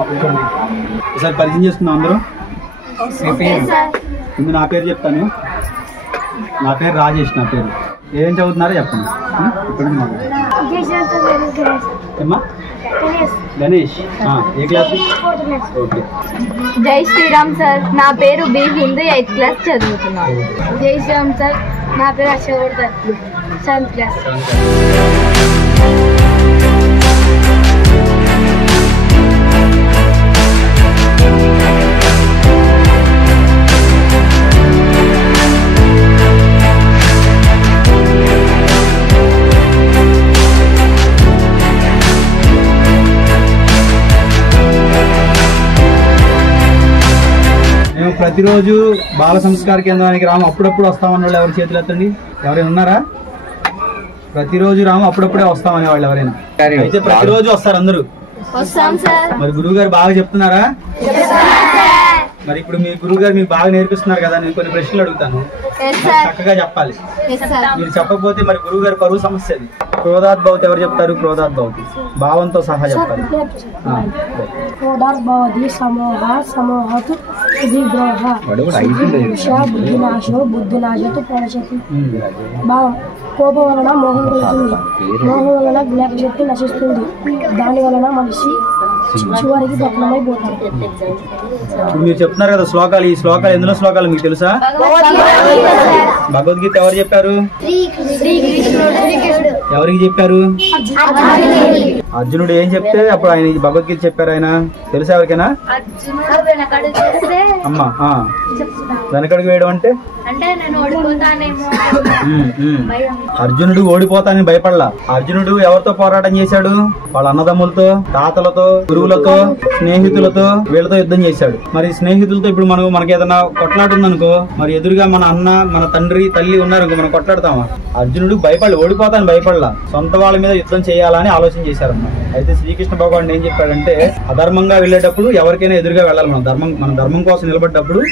ఒకసారి పరిచయం చేసుకుందాం అందరూ. ముందు నా పేరు చెప్తాను. నా పేరు రాజేష్. నా పేరు ఏం చదువుతున్నారో చెప్పండి. ఇప్పుడు ఏమ్మా? గణేష్. ఏ క్లాస్? ఓకే. జై శ్రీరామ్ సార్. నా పేరు బి హిందూ 8th క్లాస్ చదువుతున్నాను. జై శ్రీరామ్ సార్. నా పేరు అశోక్ 7th క్లాస్. మేము ప్రతిరోజు బాల సంస్కార కేంద్రానికి రాము. అప్పుడప్పుడు వస్తామన్న వాళ్ళు ఎవరి చేతులు ఎత్తండి. ఎవరైనా ఉన్నారా? ప్రతిరోజు రాము, అప్పుడప్పుడే వస్తామనే వాళ్ళు ఎవరైనా? అయితే ప్రతిరోజు వస్తారు అందరూ. మరి గురువు గారు బాగా చెప్తున్నారా? మరి ఇప్పుడు మీ గురువు గారు మీకు బాగా నేర్పిస్తున్నారు కదా. నేను కొన్ని ప్రశ్నలు అడుగుతాను, చక్కగా చెప్పాలి. మీరు చెప్పకపోతే మరి గురువు గారు పరువు సమస్య. అది క్రోధాద్భవతి ఎవరు చెప్తారు? క్రోధాద్భవతి భావంతో సహా చెప్పాలి. క్రోధాద్భవతి సమోహ సమోహతు విద్రోహ బుద్ధినాశో బుద్ధినాశతు ప్రణశతి. భావం కోపం వలన మోహం కలుగుతుంది. మోహం వలన జ్ఞాపశక్తి నశిస్తుంది. దాని వలన మనిషి చివరికి పతనమైపోతాడు. మీరు చెప్తున్నారు కదా శ్లోకాలు. ఈ శ్లోకాలు ఎందులో శ్లోకాలు మీకు తెలుసా? భగవద్గీత ఎవరు చెప్పారు? ఎవరికి చెప్పారు? అర్జునుడు ఏం చెప్తే అప్పుడు ఆయన భగవద్గీత చెప్పారు. ఆయన తెలుసా ఎవరికైనా? అమ్మా వెనకడుగు వేయడం అంటే అర్జునుడు ఓడిపోతానని భయపడలా. అర్జునుడు ఎవరితో పోరాటం చేశాడు? వాళ్ళ అన్నదమ్ములతో, తాతలతో, గురువులతో, స్నేహితులతో, వీళ్ళతో యుద్ధం చేశాడు. మరి స్నేహితులతో ఇప్పుడు మనకి ఏదైనా కొట్లాట ఉందనుకో, మరి ఎదురుగా మన అన్న, మన తండ్రి, తల్లి ఉన్నారనుకో, మనం కొట్లాడతామా? అర్జునుడు భయపడలే, ఓడిపోతానని భయపడలా. సొంత వాళ్ళ మీద యుద్ధం చేయాలని ఆలోచన చేశారన్నమాట. అయితే శ్రీకృష్ణ భగవానుడు ఏం చెప్పాడంటే, అధర్మంగా వెళ్ళేటప్పుడు ఎవరికైనా ఎదురుగా వెళ్ళాలి. మన ధర్మం కోసం నిలబడ్డప్పుడు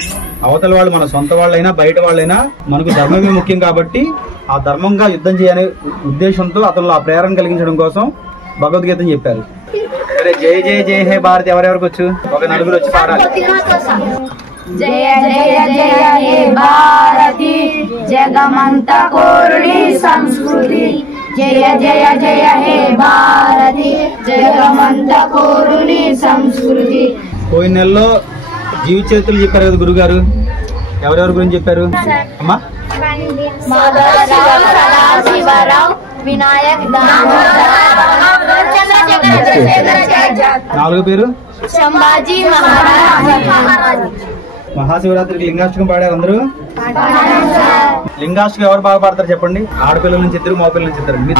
అవతల వాళ్ళు మన సొంత వాళ్ళైనా బయట వాళ్ళైనా మనకు ధర్మమే ముఖ్యం. కాబట్టి ఆ ధర్మంగా యుద్ధం చేయాలనే ఉద్దేశంతో అతను ఆ ప్రేరణ కలిగించడం కోసం భగవద్గీతని చెప్పారు. సరే, జయ జయ జయ హే భారతి ఎవరెవరికి వచ్చు? ఒక నలుగురు వచ్చి పాడాలి. జయ జయ జయ హే భారతి జగమంత కోరుని సంస్కృతి. జయ జయ జయ హే భారతి జగమంత కోరుని సంస్కృతి. పోయిన నెలలో జీవిత చరిత్రలు చెప్పారు కదా గురుగారు. ఎవరెవరి గురించి చెప్పారు అమ్మా? నాలుగో పేరు సంభాజీ మహారాజ్. మహాశివరాత్రికి లింగాష్టకం పాడారు అందరూ. లింగాష్టకం ఎవరు బాగా పాడతారు చెప్పండి? ఆడపిల్లల నుంచి ఇద్దరు, మగ పిల్లల నుంచి ఇద్దరు. మీ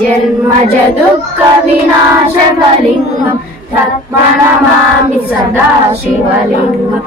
జన్మజ దుఃఖ వినాశకలింగం తత్ప్రణమామి సదా శివలింగం.